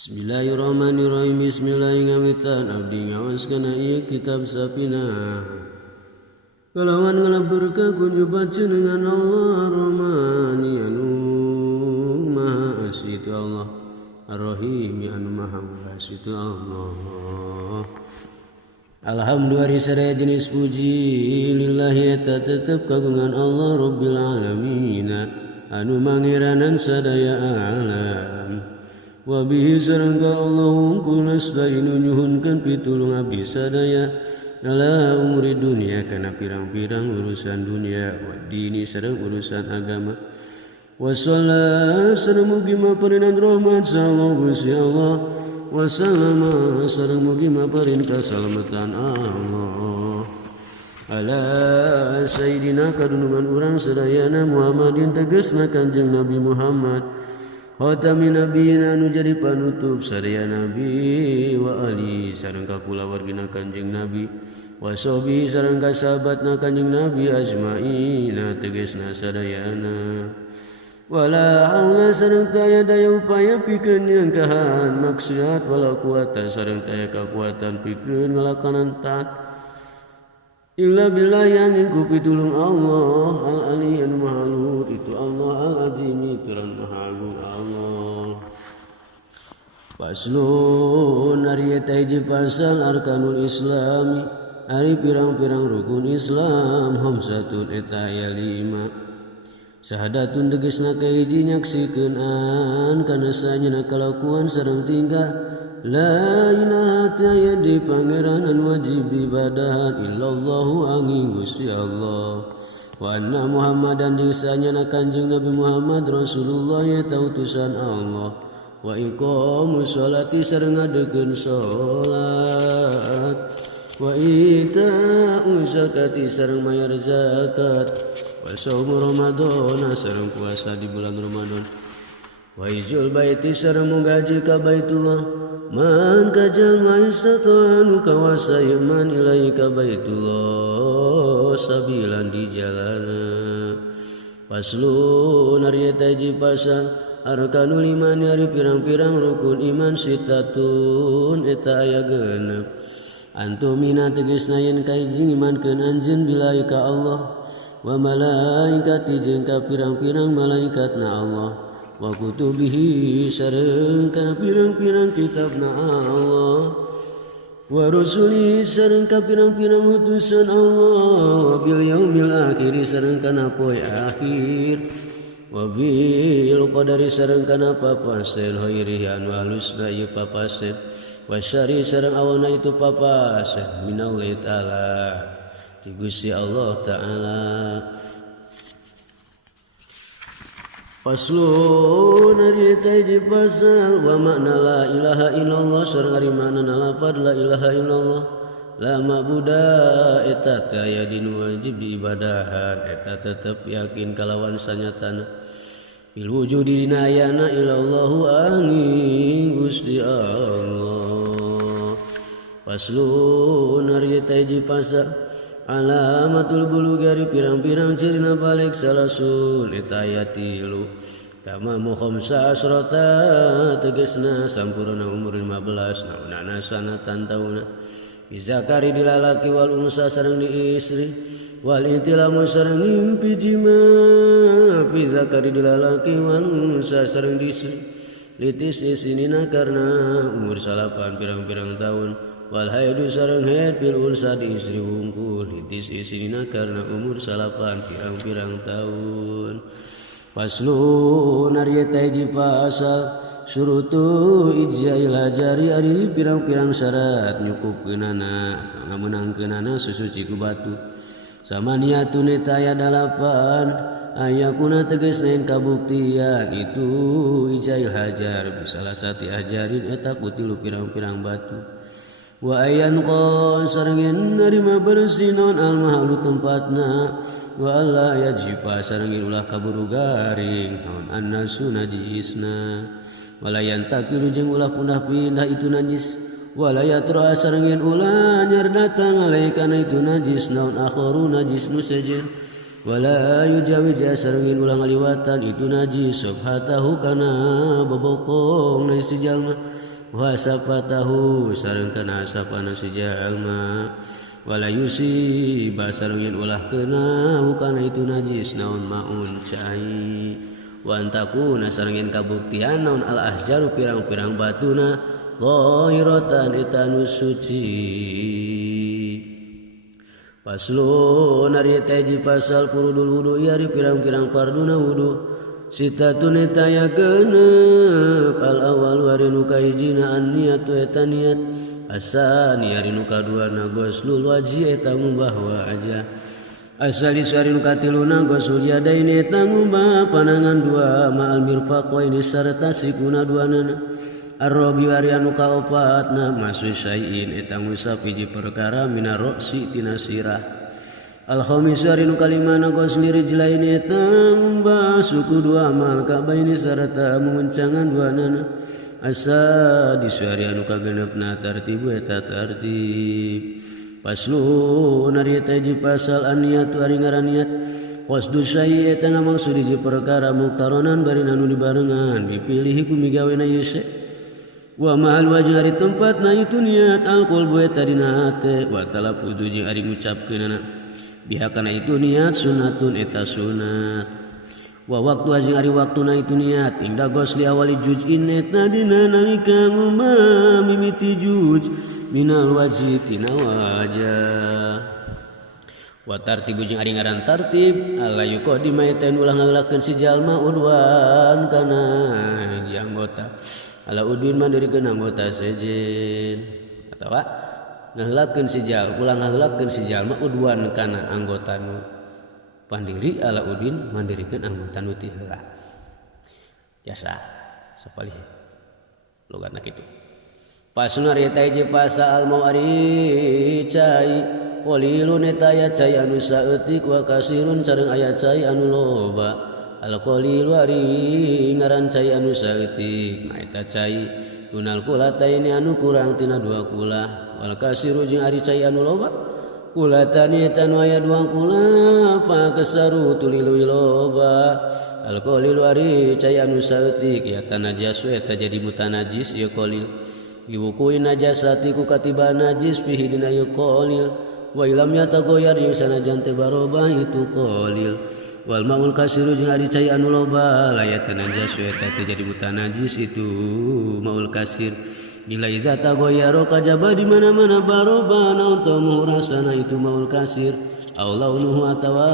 Bismillahirrahmanirrahim. Bismillahirrahmanirrahim. Abdi ngawaskeun ieu kitab sapina. Kalawan ngalaberka kunju baca dengan Allah Ar-Rahmani anu Maha Asih itu Allah, Ar-Rahim anu Maha Asih itu Allah. Alhamdulillah sareng jenis puji lillahi eta tetep kagungan Allah Rabbil Alamin anu mangeranan sadaya alam. Wa bihi sareng ka Allah wungkul nasta'inu nyuhunkeun pitulung abdi sadaya ala umuri dunia kana pirang-pirang urusan dunia wa dini sareng urusan agama. Wassallallahu sareng mugi maparingan rahmat sallallahu Gusti Allah wasallama sareng mugi maparin kasalamatan Allah ala sayyidina kadunungan urang sadayana Muhammadin tegasna Kanjeng Nabi Muhammad khatamin nabiyina anu jadi panutup sadaya nabi wa ali sareng kakulawargina Kanjeng Nabi wa sahbi sareng ka sahabatna Kanjeng Nabi ajmaina tegasna sadayana wala haula sareng taya daya upaya pikeun nyangkahan maksiat wala kuwata sareng taya kakuatan pikeun ngalakanan taat illa billah yang ku pitulung Allah al-ali anu maha luhur itu Allah al-azim itu maha agung Allah. Paslun ari eta hiji pasal arkanul islami ari pirang-pirang rukun Islam hamsatun eta aya 5 sahadatun tegasna kahiji nyaksikeun an kana sanyana kalakuan sareng tingkah la ilaha tiaya di pangeran anu wajib ibadah illallahu angin Gusti Allah wa anna Muhammadan jeung sanyana Kanjeng Nabi Muhammad Rasulullah eta utusan Allah wa iqamus sholati sareng ngadekeun salat wa ita'u zakati sareng mayar zakat wa shaum Ramadan sareng puasa di bulan Ramadan wa ijul baiti sareng menggaji ka Baitullah man kajal maistatan kawasa yaman ilaika Baitullah sabilan di jalana. Paslun ari eta hiji pasal arkanul iman ari pirang-pirang rukun iman sitatun eta aya 6 antumina tegasna yen kahiji imankeun anjeun billahi ka Allah wa malaikati jeung ka pirang-pirang malaikatna Allah wa kutubihi sareng ka pirang-pirang kitabna Allah wa rusulihi sareng ka pirang-pirang utusan Allah wa bil yaumil akhir sareng kana poe akhir wa bil qadari sareng kana papasen khairihi anu halusna ieu papasen wa syarri sareng awana itu papasen minallahi taala ti Gusti Allah taala. Paslun ari eta hiji pasal wa makna la ilaha illallah sareng ari makna lafaz la ilaha illallah la ma'buda eta teh aya dinu wajib diibadahan eta tetep yakin kalawan sanyatana bil wujudi dina ayana illallahu angin Gusti Allah. Paslun ari eta hiji pasal alamatul bulugh ari pirang-pirang cirina balik salasun eta aya 3 tamamu khamsa asrata tegasna sampurna umur 15 naunana sanatan tauna bizakari dilalaki wal unsa sareng di istri wal intilamu sareng mimpi jima bizakari dilalaki wal unsa sareng di istri litis isinina karena umur 8 pirang-pirang tahun wal haidu sareng haid bil unsa di istri wungkul litis isinina karena umur 8 pirang-pirang tahun. Paslun ari eta hiji pasal syurutu ijzail hajari ari pirang-pirang syarat nyukupkeunana ngameunangkeunana susuci ku batu samaniatun eta aya 8 ayakuna tegasna yen kabuktian itu ijzail hajar bisalah sati hajarin eta ku 3 pirang-pirang batu wa ayan qa sareng yen narima bersih naon al mahalu tempatna wa alla yajiba sareng yen ulah kaburu garing naon annasu najisna wala yantakilu jeung ulah pundah-pindah itu najis wala yatra sareng yen ulah nyar datang alaikana itu najis naon akharu najis nu sejen wala yujawiz sarengin ulang ngaliwatan itu najis subhatahu kana bobokong na si jalma wa safatahu sareng kana asapana si jalma wala yusiba sarengin ulah kena kana itu najis naon maun cai wa antakuna sarengin kabuktian naon al ahjaru pirang-pirang batuna zahiratan etanu suci. Paslun ari taji pasal furudul wudu iari pirang-pirang farduna wudu sitatun etaya genep al awal wari nu kahijina an niatu eta niat asani ari nu kaduana ghuslul wajhi eta ngubah wajah asali sari nu katiluna ghuslul yadaini eta ngubah panangan dua ma'al mirfaqaini sarta sikuna duanana Ar-Rabi wari anu kaopatna masui syai'in eta ngusap hiji perkara mina roksi tina sirah. Al-khamis wari nu kalimana ghusli rijlaini eta ngubah suku dua amal kabaini sarta menguncangan duanana. As-sadis wari anu kagenepna tartibu eta tartib. Paslun ari eta hiji pasal an-niyat wari ngaran niat qasdu syai' eta ngamaksud hiji perkara muktaronan bari anu dibarengan dipilih ku migawena yese. Wa mahal wajh ari tempatna itu niat al-qalbu eta dina hate wa talaffuzu jeung ari ngucapkeunana biha kana itu niat sunatun eta sunat wa waktu jeung ari waktuna itu niat ingda ghusli awali juz'in eta dina nalika ngumah mimiti juz minal wajhi tina wajah wa tartibu jeung ari ngaran tartib alla yuqaddima eta ulah ngagelakeun si jalma udwan kana di anggota ala udwin mandirikeun anggota sejen atawa ngaheulakeun si jalma ulah ngaheulakeun si jalma udwan kana anggota nu pandiri ala udwin mandirikeun anggota nu ti heula jasa sapalih logatna kitu pasuna ari eta hiji pasal mau ari cai qalilun eta aya cai anu saeutik wa kasirun sareng aya cai anu loba al-qalil wari ngaran cai anu saeutik na eta cai dunal kulataini anu kurang tina dua kula wal kasiru jeung ari cai anu loba kulatani eta nu aya dua kula fa kasaru tulilu loba al-qalil wari cai anu saeutik ya tanajasu eta jadi mutanajis ya qalil diwukui najasati ku katiba najis fihi dina ya qalil wa ilam yatagoyar jeung sanajan teu barobah itu qalil wal maul kasiru jeung ari cai anu loba layatan najas eta jadi mutanajis itu maul kasir bila iza tagoyaro kajaba di mana-mana baroba naun tamu rasana itu maul kasir aw launuhu atawa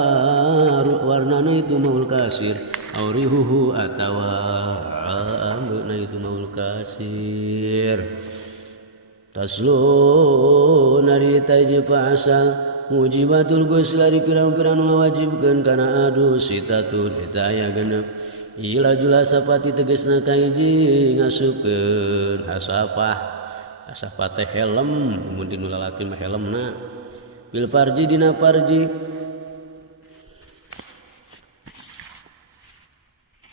warnana itu maul kasir aw rihuhu atawa ambuna itu maul kasir taslu nari taji pasal mujibatul ghusl ari pirang-pirang ngawajibkeun kana adu sitatun eta aya genep ila jula sapati tegasna kahiji ngasupkeun hasapah teh helm mun dinu lalaki mah helmna bil farji dina farji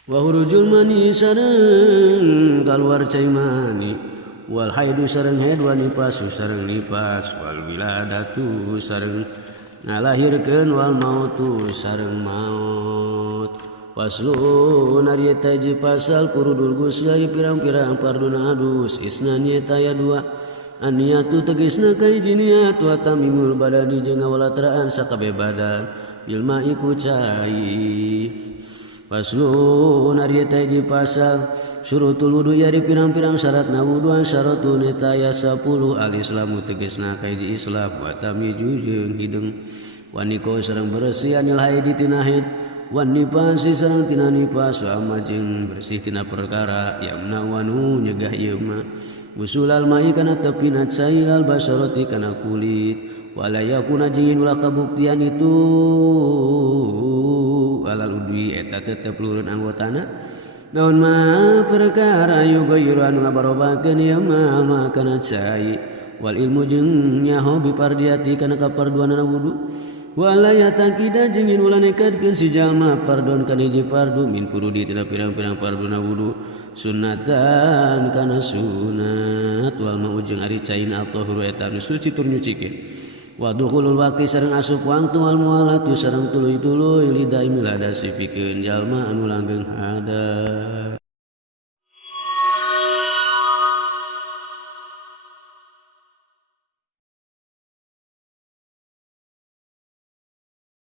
wa hurujul mani sareng kaluar cai mani wal haidu sareng haid wa nifasu sareng nifas wal wiladatu sareng ngalahirkeun wal mautu sareng maut waslun ari eta hiji pasal furudul ghusl ari pirang-pirang farduna adus isna niat aya dua aniatu tegasna kahiji niat wa tamimul badani jeung ngawalatraan sakabeh badan bil ma'i ku cai waslun ari eta hiji pasal syurutul wudu yari pirang-pirang syaratna wuduan syaratun eta aya 10 al-islamu tegasna kahiji islam wa tamiju jeung hideung wa niko sareng bersih anil haidi tina haid wa nifasi sareng tina nifas wa amma jeung bersih tina perkara yamna wa nu nyegah ieu mah usulal mai kana tepina cailal basarati kana kulit wala yakuna jeung ulah kabuktian itu alal udwi eta tetep lureun anggotana naon ma perkara yughayyiru anu ngabarobakeun ieu ma kana cai wal ilmu jeung nyaho bipardiati kana kaparduanana wudu wala yatakida jeung ulah nekadkeun si jalma fardon kana hiji fardu min furudi tina pirang-pirang farduna wudu sunnatan kana sunat wal mau jeung ari cain at-tahuru eta anu suci tur nyucikeun wa dukhulul waqti sareng asup wangtu wal mualatu sareng tuluy-tuluy lidaimi ladasi pikeun jalma anu langgeng hadat.